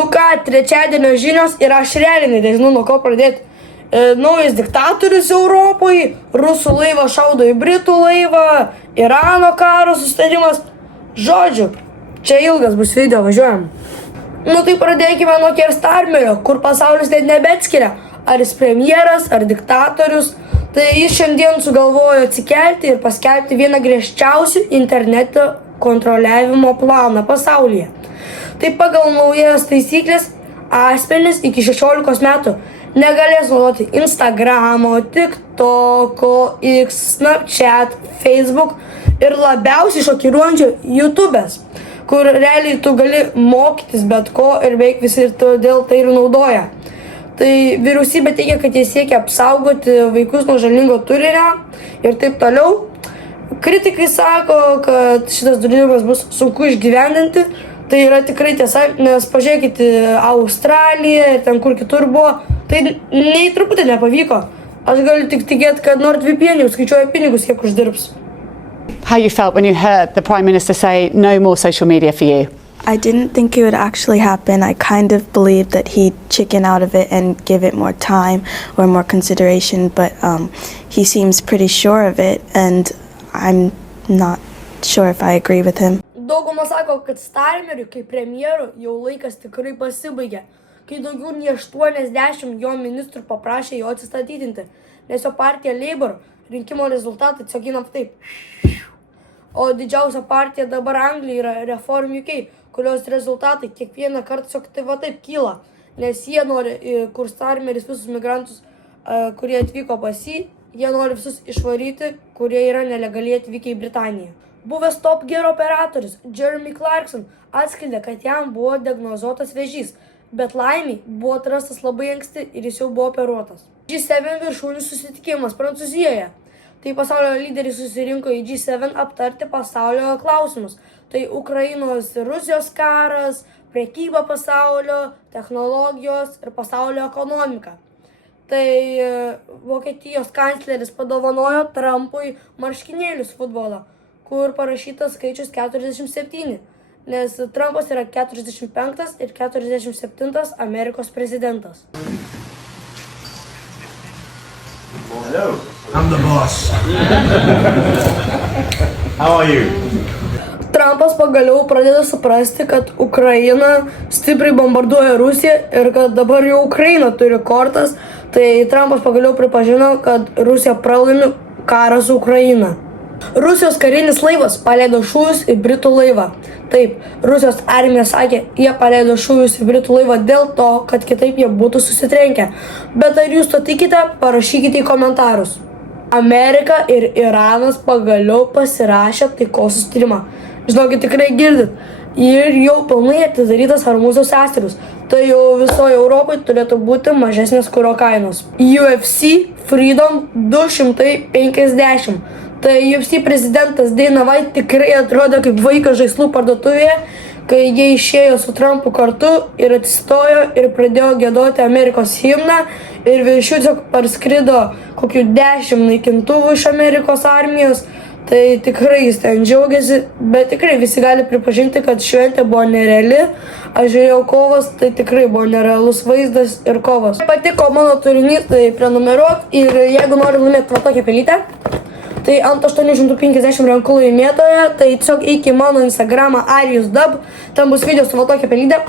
Nu ką, trečiadienio žinios ir aš realiai nežinau, nuo ko pradėti. Naujas diktatorius Europoje, rusų laivas šaudo į britų laivą, Irano karo susitarimas. Žodžiu, čia ilgas bus video, važiuojam. Nu tai pradėkime nuo Keir Starmerio, kur pasaulis net nebeatskiria, ar jis premjeras, ar diktatorius. Tai jis šiandien sugalvojo atsikelti ir paskelbti vieną griežčiausių interneto kontroliavimo planą pasaulyje. Tai pagal naujas taisyklės asmenys iki 16 metų negalės naudoti Instagramo, TikToko, X, Snapchat, Facebook ir labiausiai šokiruojančio YouTube'as, kur realiai tu gali mokytis bet ko ir beveik visi ir todėl tai ir naudoja. Tai vyriausybė teigia, kad jie siekia apsaugoti vaikus nuo žalingo turinio ir taip toliau. Kritikai sako, kad šitas dalykas bus sunku išgyvendinti. Tai yra tikrai tiesa, nes pažiūrėkite Australiją ir ten kur kitur buvo, tai nei truputį nepavyko. Aš galiu tik tikėti, kad NordVPN jau skaičiuoja pinigus, kiek uždirbs. How you felt when you heard the Prime Minister say no more social media for you? I didn't think it would actually happen. I kind of believed that he'd chicken out of it and give it more time or more consideration, but he seems pretty sure of it, and I'm not sure if I agree with him. Dauguma sako, kad Starmeriui kaip premjeru jau laikas tikrai pasibaigė, kai daugiau nei 80 jo ministrų paprašė jo atsistatydinti, nes jo partija Labour rinkimo rezultatai tiesiog eina taip. O didžiausia partija dabar Anglijoje yra Reform UK, kurios rezultatai kiekvieną kartą tiesiog taip kyla, nes jie nori, kur Starmeris visus migrantus, kurie atvyko pas jį, jie nori visus išvaryti, kurie yra nelegaliai atvykę į Britaniją. Buvęs Top Gear operatorius Jeremy Clarkson atskleidė, kad jam buvo diagnozuotas vėžys, bet laimiai buvo atrastas labai anksti ir jis jau buvo operuotas. G7 viršūnių susitikimas Prancūzijoje. Tai pasaulio lyderiai susirinko į G7 aptarti pasaulio klausimus. Tai Ukrainos ir Rusijos karas, prekyba pasaulio, technologijos ir pasaulio ekonomika. Tai Vokietijos kancleris padovanojo Trumpui marškinėlius futbolo, kur parašytas skaičius 47, nes Trumpas yra 45 ir 47 Amerikos prezidentas. Hello. I'm the boss. How are you? Trumpas pagaliau pradeda suprasti, kad Ukraina stipriai bombarduoja Rusiją ir kad dabar jau Ukraina turi kortas, tai Trumpas pagaliau pripažino, kad Rusija pralaimi karą su Ukraina. Rusijos karinis laivas paleido šūvius į britų laivą. Taip, Rusijos armija sakė, jie paleido šūvius į britų laivą dėl to, kad kitaip jie būtų susitrenkę. Bet ar jūs to tikite, parašykite į komentarus. Amerika ir Iranas pagaliau pasirašė taikos susitarimą. Žinokit, tikrai girdit. Ir jau pilnai atidarytas Hormūzo sąsiauris. Tai jau visoje Europoje turėtų būti mažesnės kuro kainos. UFC Freedom 250. Tai UFC prezidentas Dana White tikrai atrodo kaip vaikas žaislų parduotuvėje, kai jie išėjo su Trumpu kartu ir atsistojo ir pradėjo giedoti Amerikos himną ir virš jų tiesiog parskrido kokių 10 naikintuvų iš Amerikos armijos. Tai tikrai jis ten džiaugiasi, bet tikrai visi gali pripažinti, kad šventė buvo nereali. Aš žiūrėjau kovas, tai tikrai buvo nerealus vaizdas ir kovas. Patiko mano turinys, tai prenumeruok ir jeigu nori laimėti va tokią pelytę, tai ant 850 rankų laimėtoje, tai tiesiog eik į mano Instagramą AriusDub, ten bus video su va tokia pelytė.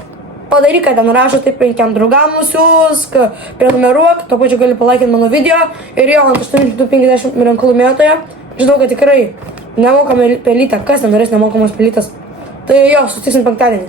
Padaryk, kad ten rašo, taip 5 draugam nusiųsk, prenumeruok, to pačiu gali palaikinti mano video ir jo ant 850 rankų laimėtoje. Žinau, kad tikrai nemokama pelytė, kas ten norės nemokamos pelytės. Tai jo, sutiksim penktadienį.